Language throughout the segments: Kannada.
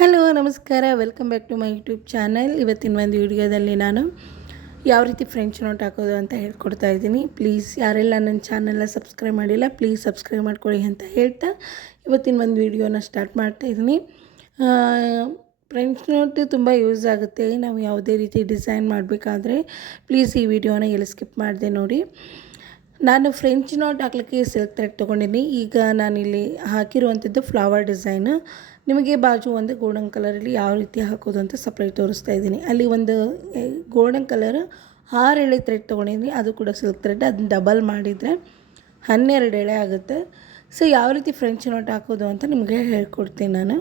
ಹಲೋ ನಮಸ್ಕಾರ, welcome back to my YouTube channel. ಇವತ್ತಿನ ಒಂದು ವಿಡಿಯೋದಲ್ಲಿ ನಾನು ಯಾವ ರೀತಿ ಫ್ರೆಂಚ್ ನೋಟ್ ಹಾಕೋದು ಅಂತ ಹೇಳ್ಕೊಡ್ತಾ ಇದ್ದೀನಿ. ಪ್ಲೀಸ್ ಯಾರೆಲ್ಲ ನನ್ನ ಚಾನಲ್ನ ಸಬ್ಸ್ಕ್ರೈಬ್ ಮಾಡಿಲ್ಲ, ಪ್ಲೀಸ್ ಸಬ್ಸ್ಕ್ರೈಬ್ ಮಾಡ್ಕೊಳ್ಳಿ ಅಂತ ಹೇಳ್ತಾ ಇವತ್ತಿನ ಒಂದು ವಿಡಿಯೋನ ಸ್ಟಾರ್ಟ್ ಮಾಡ್ತಾ ಇದ್ದೀನಿ. ಫ್ರೆಂಚ್ ನೋಟ್ ತುಂಬ ಯೂಸ್ ಆಗುತ್ತೆ ನಾವು ಯಾವುದೇ ರೀತಿ ಡಿಸೈನ್ ಮಾಡಬೇಕಾದ್ರೆ. ಪ್ಲೀಸ್ ಈ ವಿಡಿಯೋನ ಎಲ್ಲಿ ಸ್ಕಿಪ್ ಮಾಡಿದೆ ನೋಡಿ. ನಾನು ಫ್ರೆಂಚ್ ನೋಟ್ ಹಾಕ್ಲಿಕ್ಕೆ ಸಿಲ್ಕ್ ಥ್ರೆಡ್ ತೊಗೊಂಡಿನಿ. ಈಗ ನಾನಿಲ್ಲಿ ಹಾಕಿರುವಂಥದ್ದು ಫ್ಲವರ್ ಡಿಸೈನು. ನಿಮಗೆ ಬಾಜು ಒಂದು ಗೋಲ್ಡನ್ ಕಲರಲ್ಲಿ ಯಾವ ರೀತಿ ಹಾಕೋದು ಅಂತ ಸಪ್ರೇಟ್ ತೋರಿಸ್ತಾ ಇದ್ದೀನಿ. ಅಲ್ಲಿ ಒಂದು ಗೋಲ್ಡನ್ ಕಲರ್ 6 ಎಳೆ ಥ್ರೆಡ್ ತೊಗೊಂಡಿದ್ದೀನಿ, ಅದು ಕೂಡ ಸಿಲ್ಕ್ ಥ್ರೆಡ್. ಅದನ್ನ ಡಬಲ್ ಮಾಡಿದರೆ 12 ಎಳೆ ಆಗುತ್ತೆ. ಸೊ ಯಾವ ರೀತಿ ಫ್ರೆಂಚ್ ನೋಟ್ ಹಾಕೋದು ಅಂತ ನಿಮಗೆ ಹೇಳ್ಕೊಡ್ತೀನಿ ನಾನು.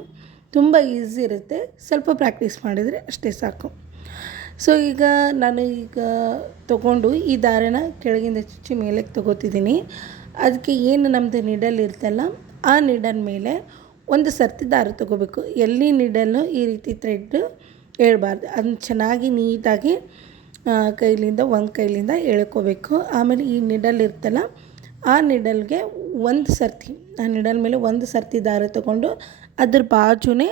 ತುಂಬ ಈಸಿ ಇರುತ್ತೆ, ಸ್ವಲ್ಪ ಪ್ರಾಕ್ಟೀಸ್ ಮಾಡಿದರೆ ಅಷ್ಟೇ ಸಾಕು. ಸೊ ಈಗ ನಾನು ತೊಗೊಂಡು ಈ ದಾರನ ಕೆಳಗಿಂದ ಚುಚ್ಚಿ ಮೇಲಕ್ಕೆ ತೊಗೋತಿದ್ದೀನಿ. ಅದಕ್ಕೆ ಏನು ನಮ್ಮದು ನಿಡಲ್ ಇರ್ತಲ್ಲ, ಆ ನಿಡಲ್ ಮೇಲೆ ಒಂದು ಸರ್ತಿ ದಾರ ತೊಗೋಬೇಕು. ಎಲ್ಲಿ ನಿಡಲ್ಲು ಈ ರೀತಿ ಥ್ರೆಡ್ ಹೇಳ್ಬಾರ್ದು, ಅದನ್ನ ಚೆನ್ನಾಗಿ ನೀಟಾಗಿ ಒಂದು ಕೈಲಿಂದ ಎಳ್ಕೋಬೇಕು. ಆಮೇಲೆ ಈ ನಿಡಲ್ ಇರ್ತಲ್ಲ, ಆ ನಿಡಲ್ಗೆ ಒಂದು ಸರ್ತಿ, ಆ ನಿಡಲ್ ಮೇಲೆ ಒಂದು ಸರ್ತಿ ದಾರ ತೊಗೊಂಡು ಅದ್ರ ಬಾಜುನೇ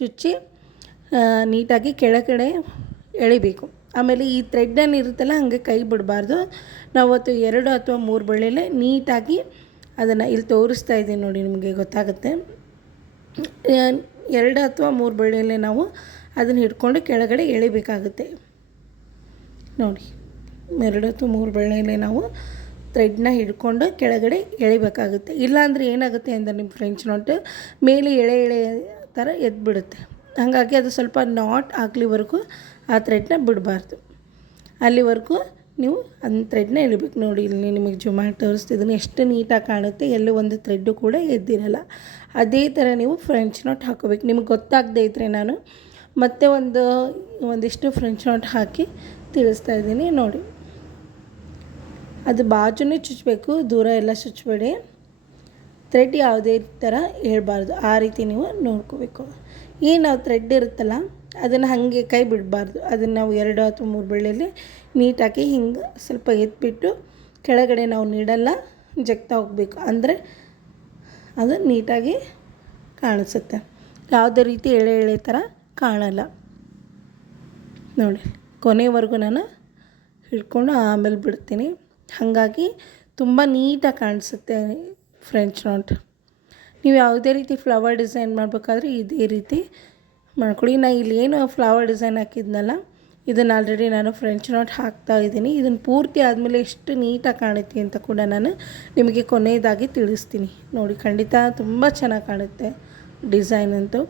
ಚುಚ್ಚಿ ನೀಟಾಗಿ ಕೆಳಗಡೆ ಎಳಿಬೇಕು. ಆಮೇಲೆ ಈ ಥ್ರೆಡ್ಡನ್ನು ಇರುತ್ತಲ್ಲ ಹಾಗೆ ಕೈ ಬಿಡಬಾರ್ದು. ನಾವತ್ತು 2 ಅಥವಾ 3 ಬಳ್ಳಿಲೇ ನೀಟಾಗಿ ಅದನ್ನು ಇಲ್ಲಿ ತೋರಿಸ್ತಾ ಇದ್ದೀನಿ ನೋಡಿ, ನಿಮಗೆ ಗೊತ್ತಾಗುತ್ತೆ. 2 ಅಥವಾ 3 ಬಳ್ಳಿಯಲ್ಲೇ ನಾವು ಅದನ್ನು ಹಿಡ್ಕೊಂಡು ಕೆಳಗಡೆ ಎಳಿಬೇಕಾಗುತ್ತೆ ನೋಡಿ. 2 ಅಥವಾ 3 ಬಳ್ಳಿಯಲ್ಲೇ ನಾವು ಥ್ರೆಡ್ನ ಹಿಡ್ಕೊಂಡು ಕೆಳಗಡೆ ಎಳಿಬೇಕಾಗುತ್ತೆ. ಇಲ್ಲಾಂದರೆ ಏನಾಗುತ್ತೆ ಅಂದರೆ ನಿಮ್ಮ ಫ್ರೆಂಚ್ ನೋಟ್ ಮೇಲೆ ಎಳೆ ಥರ ಎದ್ಬಿಡುತ್ತೆ. ಹಾಗಾಗಿ ಅದು ಸ್ವಲ್ಪ ನಾಟ್ ಆಗಲಿವರೆಗೂ ಆ ಥ್ರೆಡ್ನ ಬಿಡಬಾರ್ದು. ಅಲ್ಲಿವರೆಗೂ ನೀವು ಅದನ್ನ ಥ್ರೆಡ್ನ ಎಳಿಬೇಕು ನೋಡಿ. ಇಲ್ಲಿ ನಿಮಗೆ ಜೂಮ್ ಮಾಡಿ ತೋರಿಸ್ತಿದ್ದೀನಿ ಎಷ್ಟು ನೀಟಾಗಿ ಕಾಣುತ್ತೆ, ಎಲ್ಲೂ ಒಂದು ಥ್ರೆಡ್ಡು ಕೂಡ ಎದ್ದಿರಲ್ಲ. ಅದೇ ಥರ ನೀವು ಫ್ರೆಂಚ್ ನೋಟ್ ಹಾಕೋಬೇಕು. ನಿಮಗೆ ಗೊತ್ತಾಗದೇ ಇದ್ದರೆ ನಾನು ಮತ್ತೆ ಒಂದಿಷ್ಟು ಫ್ರೆಂಚ್ ನೋಟ್ ಹಾಕಿ ತಿಳಿಸ್ತಾ ಇದ್ದೀನಿ ನೋಡಿ. ಅದು ಬಾಜುನೇ ಚುಚ್ಚಬೇಕು, ದೂರ ಎಲ್ಲ ಚುಚ್ಚಬೇಡಿ. ಥ್ರೆಡ್ ಯಾವುದೇ ಥರ ಹೇಳ್ಬಾರ್ದು, ಆ ರೀತಿ ನೀವು ನೋಡ್ಕೋಬೇಕು. ನಾವು ಥ್ರೆಡ್ ಇರುತ್ತಲ್ಲ ಅದನ್ನು ಹಾಗೆ ಕೈ ಬಿಡಬಾರ್ದು. ಅದನ್ನು ನಾವು 2 ಅಥವಾ 3 ಬಳ್ಳಿಯಲ್ಲಿ ನೀಟಾಗಿ ಹಿಂಗೆ ಸ್ವಲ್ಪ ಎತ್ಬಿಟ್ಟು ಕೆಳಗಡೆ ನಾವು ನೀಡಲ್ಲ ಜಗ್ತಾ ಹೋಗಬೇಕು. ಅಂದರೆ ಅದು ನೀಟಾಗಿ ಕಾಣಿಸುತ್ತೆ, ಯಾವುದೇ ರೀತಿ ಎಳೆ ಥರ ಕಾಣಲ್ಲ ನೋಡಿ. ಕೊನೆವರೆಗೂ ನಾನು ಹಿಡ್ಕೊಂಡು ಆಮೇಲೆ ಬಿಡ್ತೀನಿ. ಹಾಗಾಗಿ ತುಂಬ ನೀಟಾಗಿ ಕಾಣಿಸುತ್ತೆ ಫ್ರೆಂಚ್ ನೋಟ್. ನೀವು ಯಾವುದೇ ರೀತಿ ಫ್ಲವರ್ ಡಿಸೈನ್ ಮಾಡಬೇಕಾದ್ರೆ ಇದೇ ರೀತಿ ಮಾಡ್ಕೊಳ್ಳಿ. ನಾನು ಇಲ್ಲಿ ಏನು ಫ್ಲವರ್ ಡಿಸೈನ್ ಹಾಕಿದ್ನಲ್ಲ, ಇದನ್ನು ಆಲ್ರೆಡಿ ನಾನು ಫ್ರೆಂಚ್ ನೋಟ್ ಹಾಕ್ತಾ ಇದ್ದೀನಿ. ಇದನ್ನು ಪೂರ್ತಿ ಆದಮೇಲೆ ಎಷ್ಟು ನೀಟಾಗಿ ಕಾಣುತ್ತೆ ಅಂತ ಕೂಡ ನಾನು ನಿಮಗೆ ಕೊನೆಯದಾಗಿ ತಿಳಿಸ್ತೀನಿ ನೋಡಿ. ಖಂಡಿತ ತುಂಬ ಚೆನ್ನಾಗಿ ಕಾಣುತ್ತೆ ಡಿಸೈನ್ ಅಂತೂ.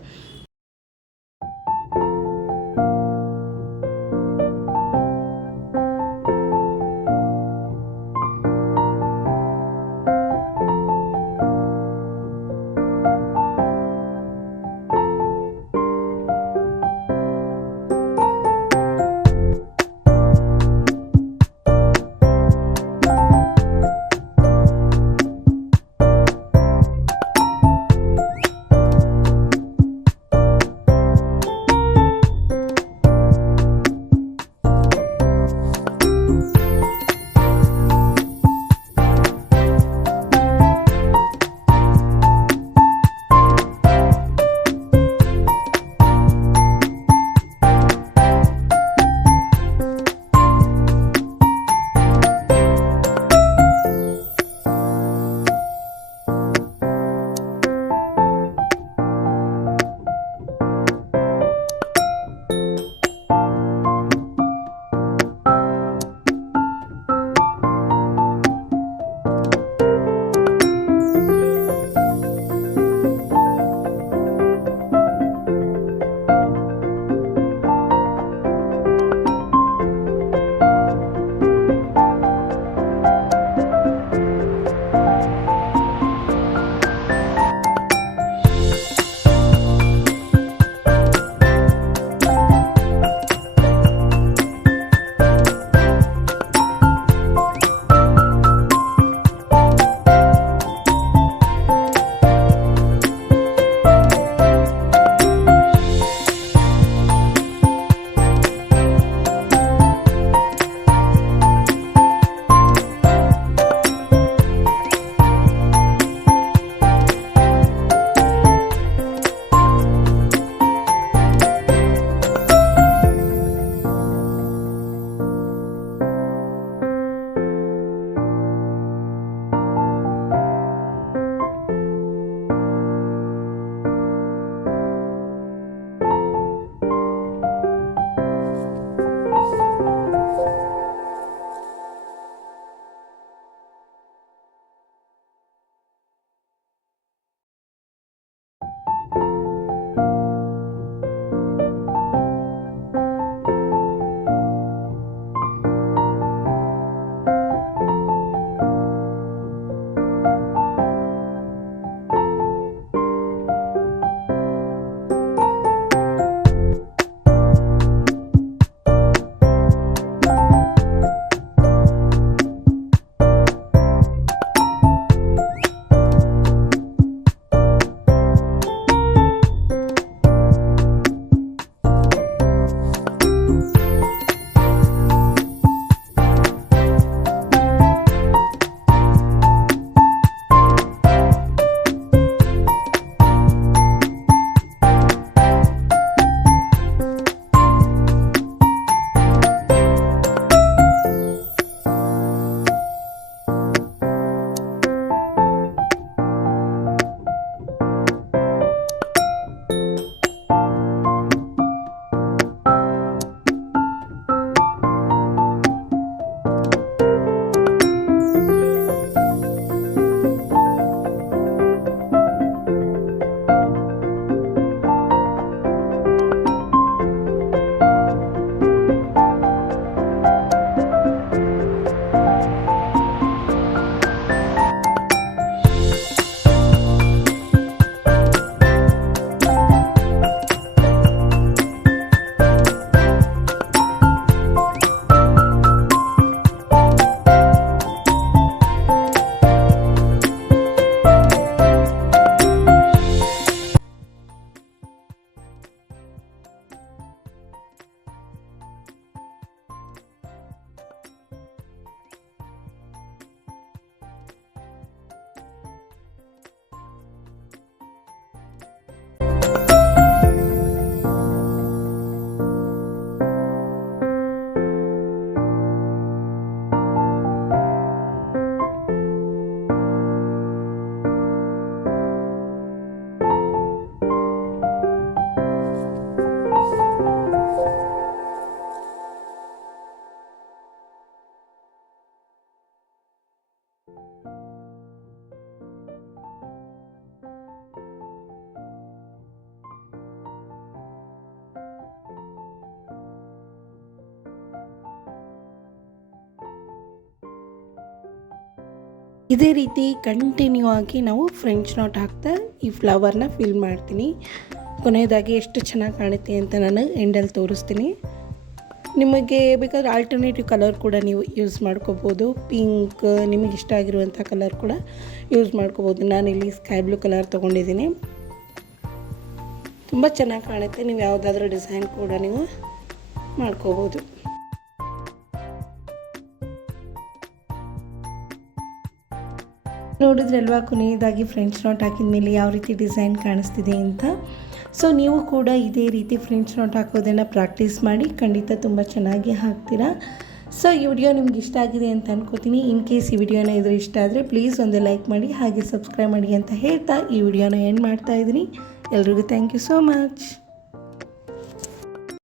ಇದೇ ರೀತಿ ಕಂಟಿನ್ಯೂ ಆಗಿ ನಾವು ಫ್ರೆಂಚ್ ನಾಟ್ ಹಾಕ್ತಾ ಈ ಫ್ಲವರ್ನ ಫಿಲ್ ಮಾಡ್ತೀನಿ. ಕೊನೆಯದಾಗಿ ಎಷ್ಟು ಚೆನ್ನಾಗಿ ಕಾಣುತ್ತೆ ಅಂತ ನಾನು ಎಂಡಲ್ಲಿ ತೋರಿಸ್ತೀನಿ. ನಿಮಗೆ ಬೇಕಾದರೆ ಆಲ್ಟರ್ನೇಟಿವ್ ಕಲರ್ ಕೂಡ ನೀವು ಯೂಸ್ ಮಾಡ್ಕೋಬೋದು. ಪಿಂಕ್ ನಿಮಗೆ ಇಷ್ಟ ಆಗಿರುವಂಥ ಕಲರ್ ಕೂಡ ಯೂಸ್ ಮಾಡ್ಕೋಬೋದು. ನಾನಿಲ್ಲಿ ಸ್ಕೈ ಬ್ಲೂ ಕಲರ್ ತೊಗೊಂಡಿದ್ದೀನಿ. ತುಂಬ ಚೆನ್ನಾಗಿ ಕಾಣುತ್ತೆ. ನೀವು ಯಾವುದಾದ್ರೂ ಡಿಸೈನ್ ಕೂಡ ನೀವು ಮಾಡ್ಕೋಬೋದು. ನೋಡಿದ್ರಲ್ವಾ ಕೊನೆಯದಾಗಿ ಫ್ರೆಂಚ್ ನಾಟ್ ಹಾಕಿದ ಮೇಲೆ ಯಾವ ರೀತಿ ಡಿಸೈನ್ ಕಾಣಿಸ್ತಿದೆ ಅಂತ. ಸೊ ನೀವು ಕೂಡ ಇದೇ ರೀತಿ ಫ್ರೆಂಚ್ ನಾಟ್ ಹಾಕೋದನ್ನು ಪ್ರಾಕ್ಟೀಸ್ ಮಾಡಿ, ಖಂಡಿತ ತುಂಬ ಚೆನ್ನಾಗಿ ಹಾಕ್ತೀರಾ. ಸೊ ಈ ವಿಡಿಯೋ ನಿಮ್ಗೆ ಇಷ್ಟ ಆಗಿದೆ ಅಂತ ಅನ್ಕೋತೀನಿ. ಇನ್ ಕೇಸ್ ಈ ವಿಡಿಯೋನ ಇದ್ರೆ ಇಷ್ಟ ಆದರೆ ಪ್ಲೀಸ್ ಒಂದು ಲೈಕ್ ಮಾಡಿ, ಹಾಗೆ ಸಬ್ಸ್ಕ್ರೈಬ್ ಮಾಡಿ ಅಂತ ಹೇಳ್ತಾ ಈ ವಿಡಿಯೋನ ಎಂಡ್ ಮಾಡ್ತಾ ಇದ್ದೀನಿ. ಎಲ್ರಿಗೂ ಥ್ಯಾಂಕ್ ಯು ಸೋ ಮಚ್.